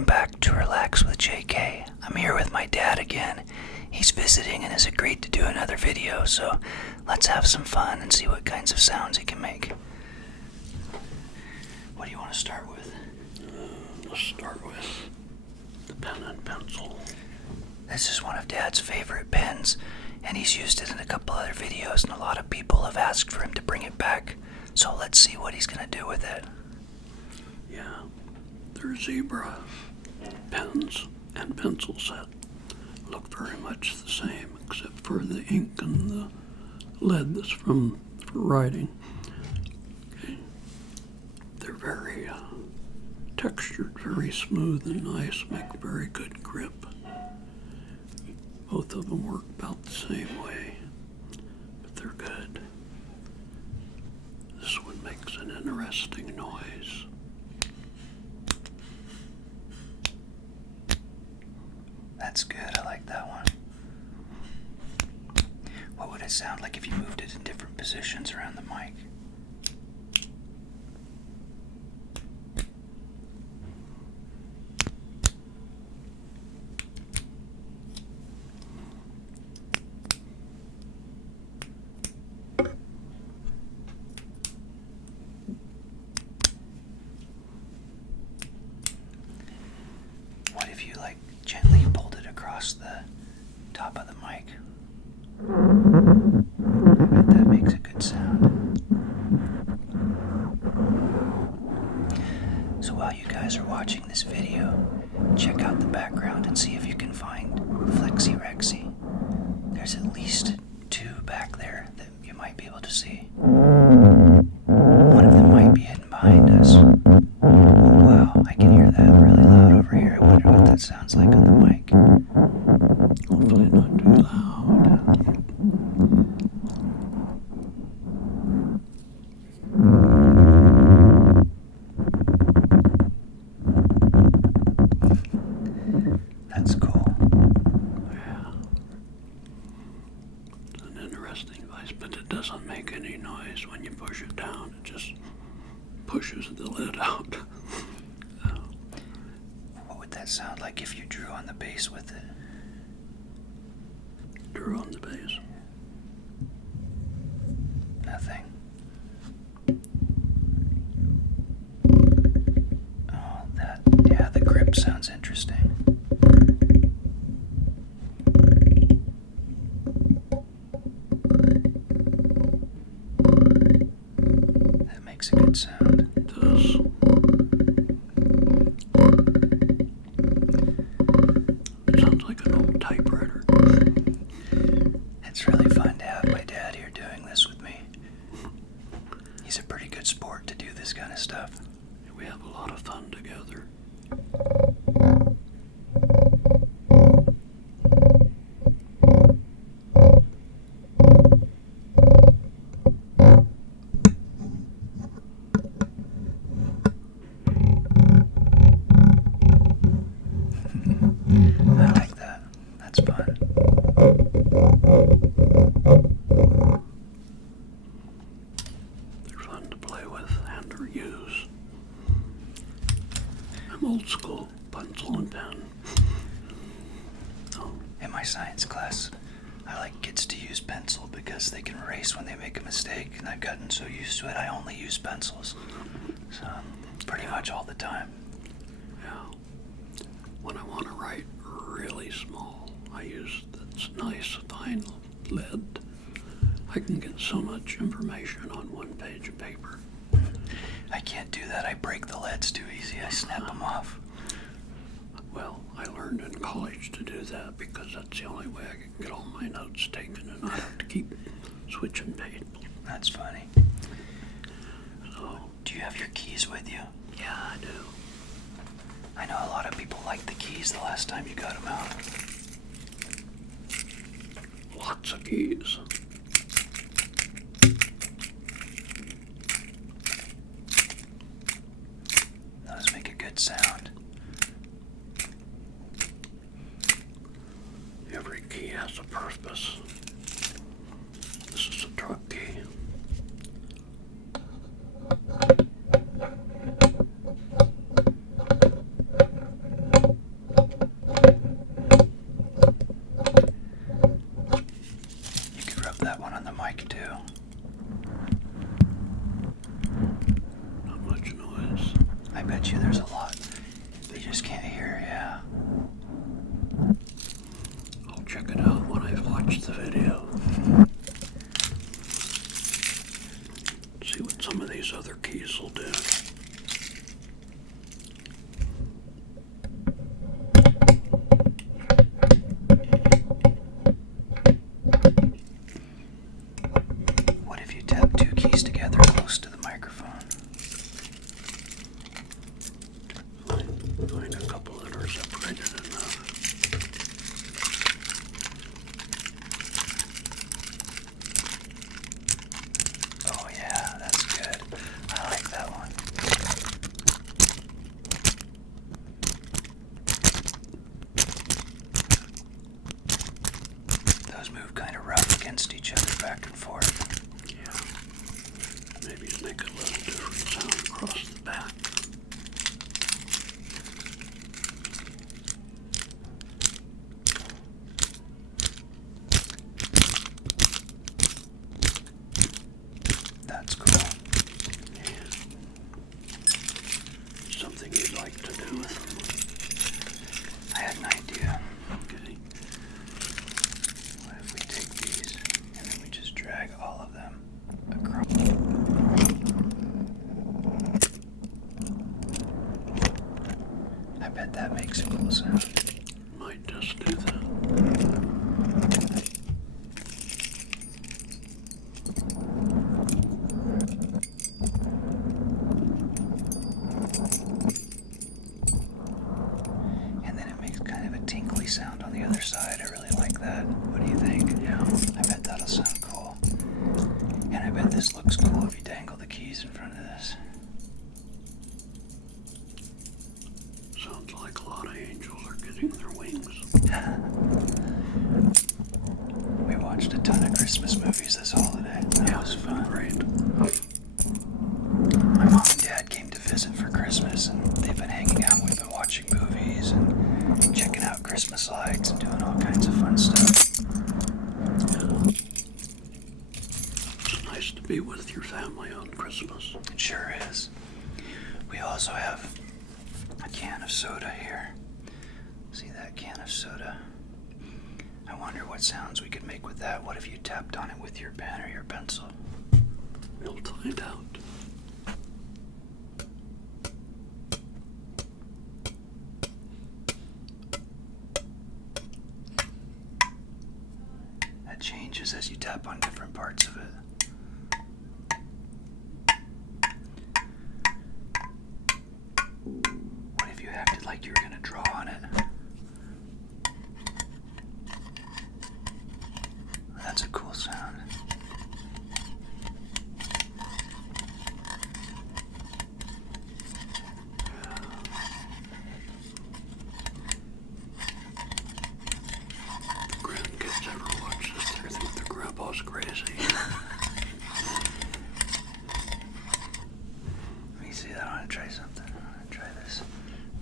Welcome back to Relax with JK. I'm here with my dad again. He's visiting and has agreed to do another video, so let's have some fun and see what kinds of sounds he can make. What do you want to start with? Let's start with the pen and pencil. This is one of Dad's favorite pens, and he's used it in a couple other videos, and a lot of people have asked for him to bring it back. So let's see what he's going to do with it. Yeah, they're zebra pens and pencil set. Look very much the same, except for the ink and the lead that's for writing. Okay. They're very textured, very smooth and nice, make very good grip. Both of them work about the same way, but they're good. This one makes an interesting noise. That's good, I like that one. What would it sound like if you moved it in different positions around the mic? What if you gently pulled it across the top of the mic? I bet that makes a good sound. So while you guys are watching this video, check out the background and see if you can find Flexi Rexy. There's at least two back there that you might be able to see. One of them might be hidden behind us. Oh wow, I can hear that really loud over here. I wonder what that sounds like on the mic. Hopefully not too loud. That's cool. Yeah. It's an interesting device, but it doesn't make any noise when you push it down. It just pushes the lid out. What would that sound like if you drew on the base with it? Drew on the base. Nothing. Oh, the grip sounds interesting. That makes a good sound. It does. It sounds like an old typewriter. It's really fun to have my dad here doing this with me. He's a pretty good sport to do this kind of stuff. We have a lot of fun together. I like that. That's fun. They're fun to play with and or use. I'm old school, pencil and pen. Oh, In my science class, I like kids to use pencil because they can erase when they make a mistake, and I've gotten so used to it I only use pencils. So, pretty much all the time. yeah. When I want to write really small, I use this nice fine lead. I can get so much information on one page of paper. I can't do that. I break the leads too easy. I snap them off. Well, I learned in college to do that because that's the only way I can get all my notes taken and not have to keep switching pages. That's funny. So, Do you have your keys with you? yeah, I do. I know a lot of people liked the keys the last time you got them out. Lots of keys. Those make a good sound. Every key has a purpose. This is a truck key. I bet you there's a lot you just can't hear, yeah. I'll check it out when I've watched the video. See what some of these other keys will do. What if you tap two keys together close to the microphone? Find a couple that are separated enough. Oh yeah, that's good. I like that one. Those move kind of rough against each other back and forth. Yeah. Maybe make a little different sound across the back. That's cool. Something you'd like to do with them? I had an idea. Okay. What if we take these and then we just drag all of them across? I bet that makes a cool sound. Might just do that. And then it makes kind of a tinkly sound on the other side. I really like that. What do you think? Yeah. I bet that'll sound cool. And I bet this looks cool if you dangle the keys in front of this. Sounds like a lot of angels are getting their wings. We watched a ton of Christmas movies this holiday. That was fun. Great. My mom and dad came to visit for Christmas, and they've been hanging out. We've been watching movies and checking out Christmas lights and doing all kinds of fun stuff. Yeah. It's nice to be with your family on Christmas. It sure is. We also have a can of soda here. See that can of soda? I wonder what sounds we could make with that. What if you tapped on it with your pen or your pencil? We'll find out. That changes as you tap on different parts of it. What if you acted like you were going to draw on it? That's a cool sound. Grandkids ever watch this, they think their grandpa's crazy. Let me see that. I want to try something. I want to try this.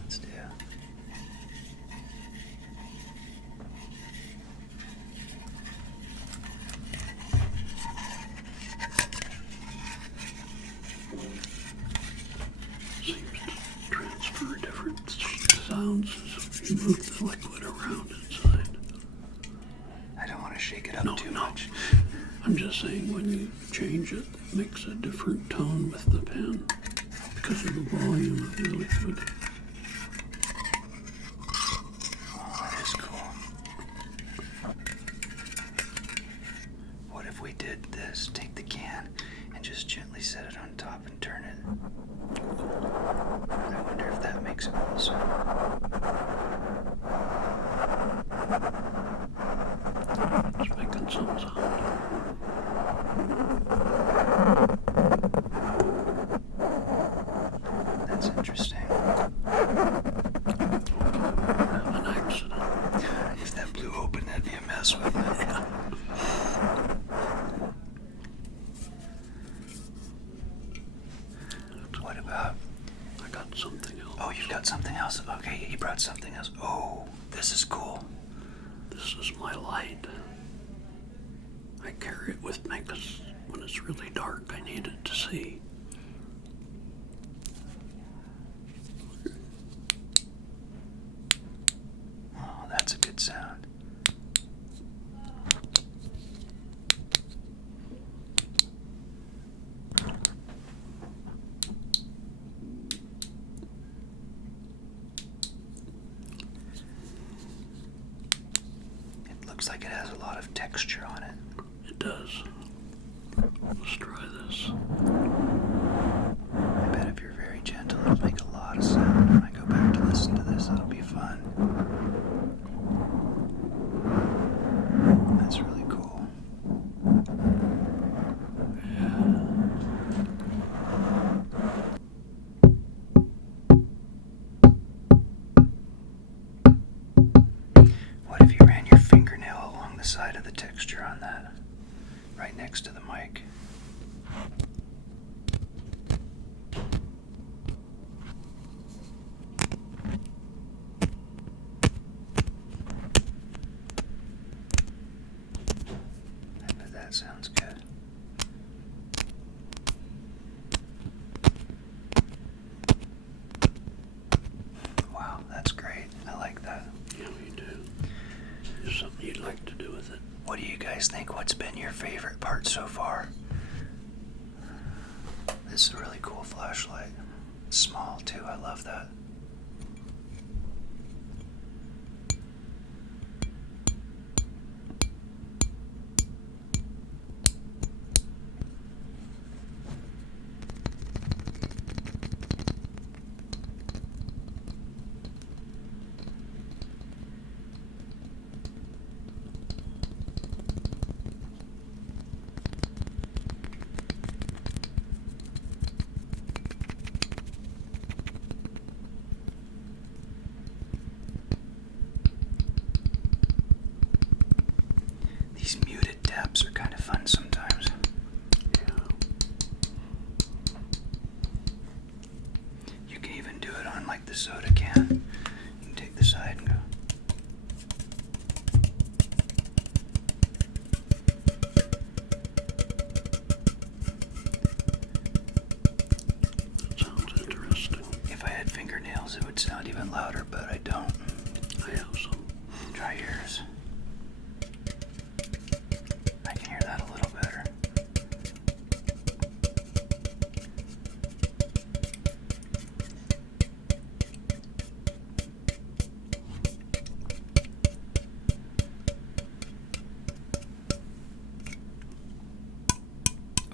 Let's do. Seems to transfer different sounds as you move the liquid around inside. I don't want to shake it up too much. I'm just saying when you change it, it makes a different tone with the pen because of the volume of the liquid. Oh, that is cool. What if we did this? Take the can and just gently set it on top and turn it. I wonder if that makes a cool sound. It's making some sound. That's interesting. An accident. If that blew open, that'd be a mess, wouldn't it? Yeah. What about... I got something else. Oh, you've got something else? Okay, he brought something else. Oh, this is cool. This is my light. I carry it with me because when it's really dark, I need it to see. sound. It looks like it has a lot of texture on it. It does. Let's try this. I bet if you're very gentle, it'll make a lot of sound. When I go back to listen to this, it'll be fun. That's really cool. What if you ran your fingernail along the side of the texture on that, right next to the mic? I bet that sounds good. Wow, that's great. I like that. Yeah, me too. Is something you'd like to do with it? What do you guys think? What's been your favorite part so far? This is a really cool flashlight. It's small too, I love that. These muted taps are kind of fun sometimes. Yeah. You can even do it on like the soda can. You can take the side and go. That sounds interesting. If I had fingernails, it would sound even louder, but I don't. I have some. Try yours. I can hear that a little better.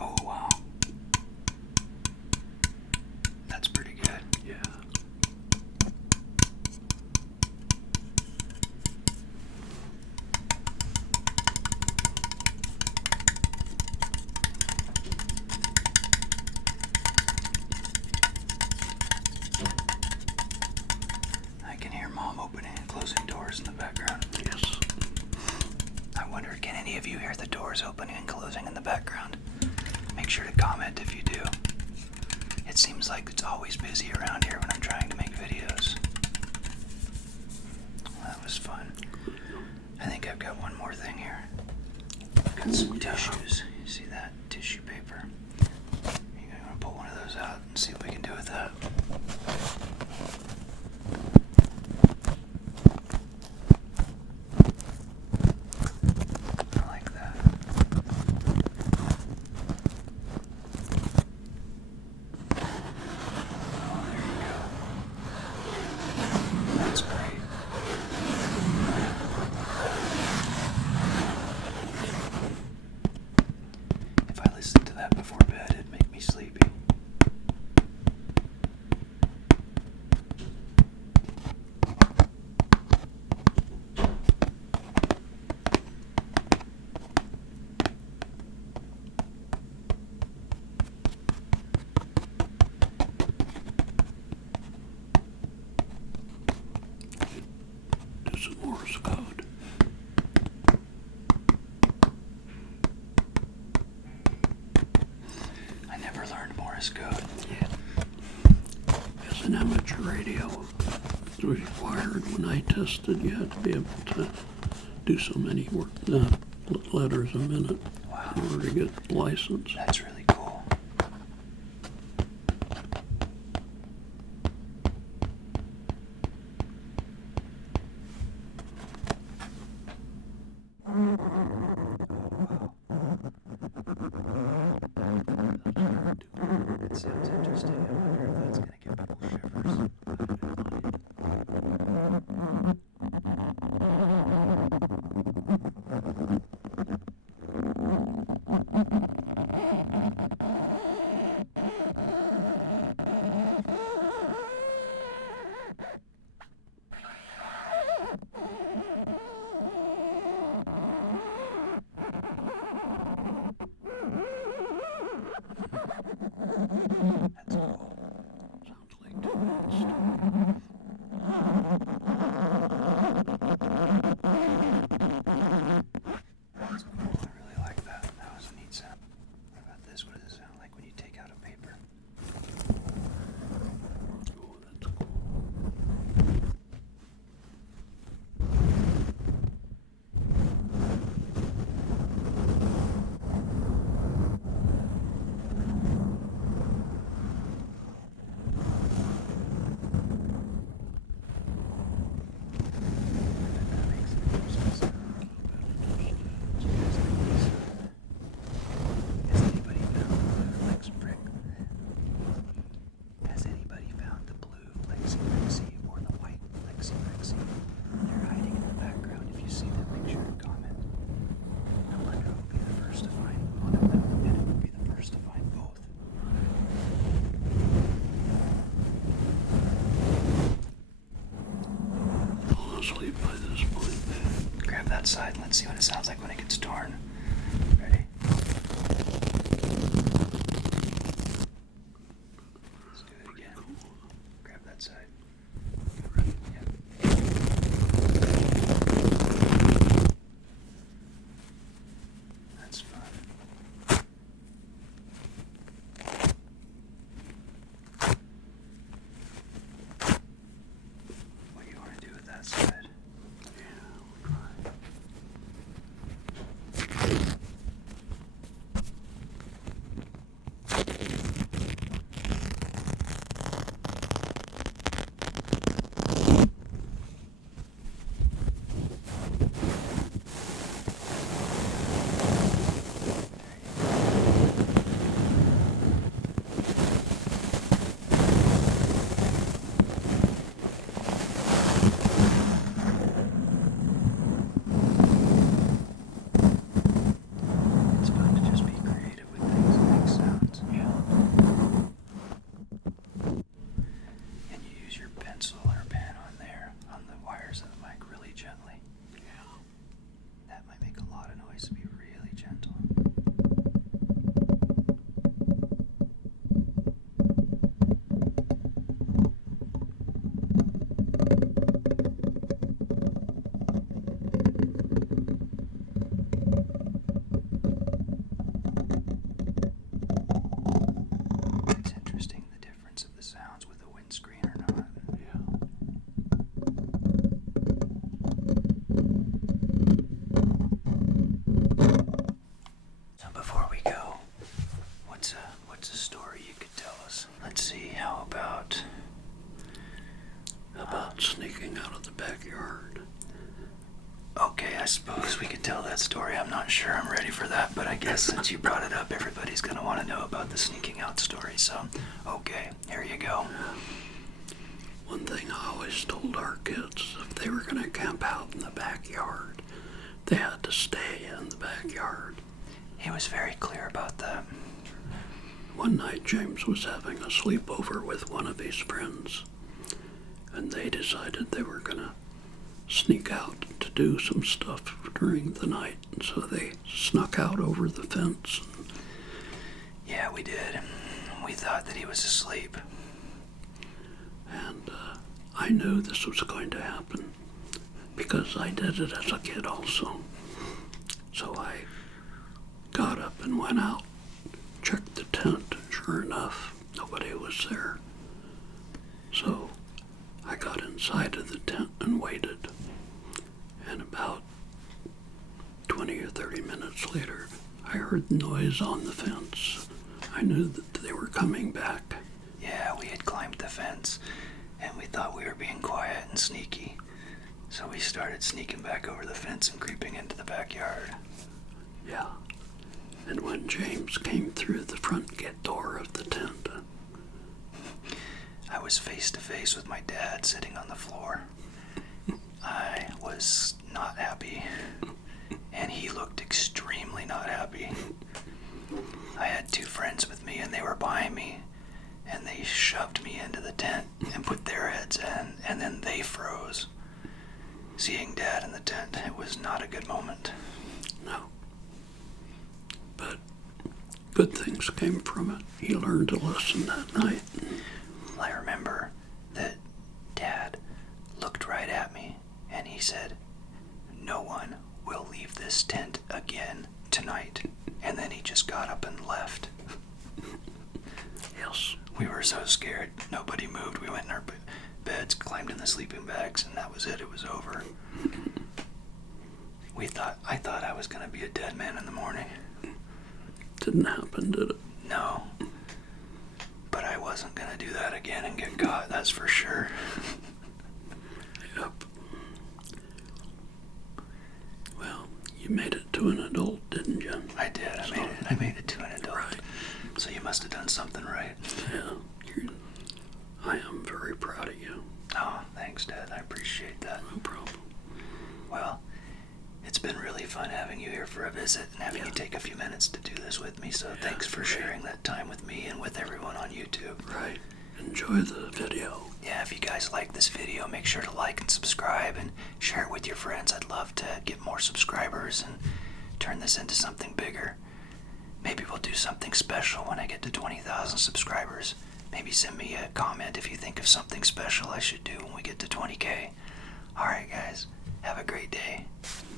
Oh, wow. That's pretty good. Yeah. I can hear Mom opening and closing doors in the background. Yes. I wonder, can any of you hear the doors opening and closing in the background? Make sure to comment if you do. It seems like it's always busy around here when I'm trying to make videos. Well, that was fun. I think I've got one more thing here. I've got some tissues. You see that? Tissue paper. I'm going to pull one of those out and see what we can do with that. I like that. Oh, there you go. That's great. If I listened to that before bed, it'd make me sleepy. Do some Morse code. I never learned Morse code. As an amateur radio, it was required when I tested. You had to be able to do so many letters a minute Wow, in order to get the license. that's really cool. asleep by this point. Grab that side and let's see what it sounds like when it gets torn. Ready? Let's do it again. Grab that side. Yep. That's fun. What do you want to do with that side? It's fun to just be creative with things and make sounds. And you use your pencil or pen on there, on the wires of the mic really gently. That might make a lot of noise to be really gentle. It's interesting the difference of the sounds with a windscreen or not. So before we go, what's a story you could tell us? Let's see, how about Sneaking out of the backyard. okay, I suppose we could tell that story. I'm not sure I'm ready for that, but I guess since you brought it up, everybody's going to want to know about the sneaking out story. So, okay, here you go. One thing I always told our kids, if they were going to camp out in the backyard, they had to stay in the backyard. He was very clear about that. One night, James was having a sleepover with one of his friends, and they decided they were going to sneak out to do some stuff during the night. So they snuck out over the fence. Yeah, we did. We thought that he was asleep. And I knew this was going to happen because I did it as a kid also. So I got up and went out, checked the tent, and sure enough, nobody was there. So I got inside of the tent and waited. And about 20 or 30 minutes later, I heard noise on the fence. I knew that they were coming back. Yeah, we had climbed the fence, and we thought we were being quiet and sneaky. So we started sneaking back over the fence and creeping into the backyard. Yeah. And when James came through the front gate door of the tent, I was face to face with my dad sitting on the floor. I was not happy, and he looked extremely not happy. I had two friends with me, and they were behind me, and they shoved me into the tent and put their heads in, and then they froze. Seeing Dad in the tent, it was not a good moment. no. But good things came from it. He learned a lesson that night. I remember that Dad looked right at me, and he said, "No one will leave this tent again tonight." And then he just got up and left. Yes. We were so scared. Nobody moved. We went in our beds, climbed in the sleeping bags, and that was it. It was over. I thought I was going to be a dead man in the morning. Didn't happen, did it? No. But I wasn't going to do that again and get caught, that's for sure. Yep. Well, you made it to an adult, didn't you? I did. I made it to an adult. Right. So you must have done something right. Yeah. I am very proud of you. Oh, thanks, Dad. I appreciate that. No problem. Well, it's been really fun having you here for a visit and having you take a few minutes to do this with me. So thanks for sharing that time with me and with everyone on YouTube. Right. Enjoy the video. yeah, if you guys like this video, make sure to like and subscribe and share it with your friends. I'd love to get more subscribers and turn this into something bigger. Maybe we'll do something special when I get to 20,000 subscribers. Maybe send me a comment if you think of something special I should do when we get to 20K. Alright guys, have a great day.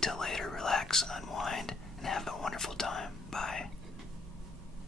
Till later, relax, unwind, and have a wonderful time.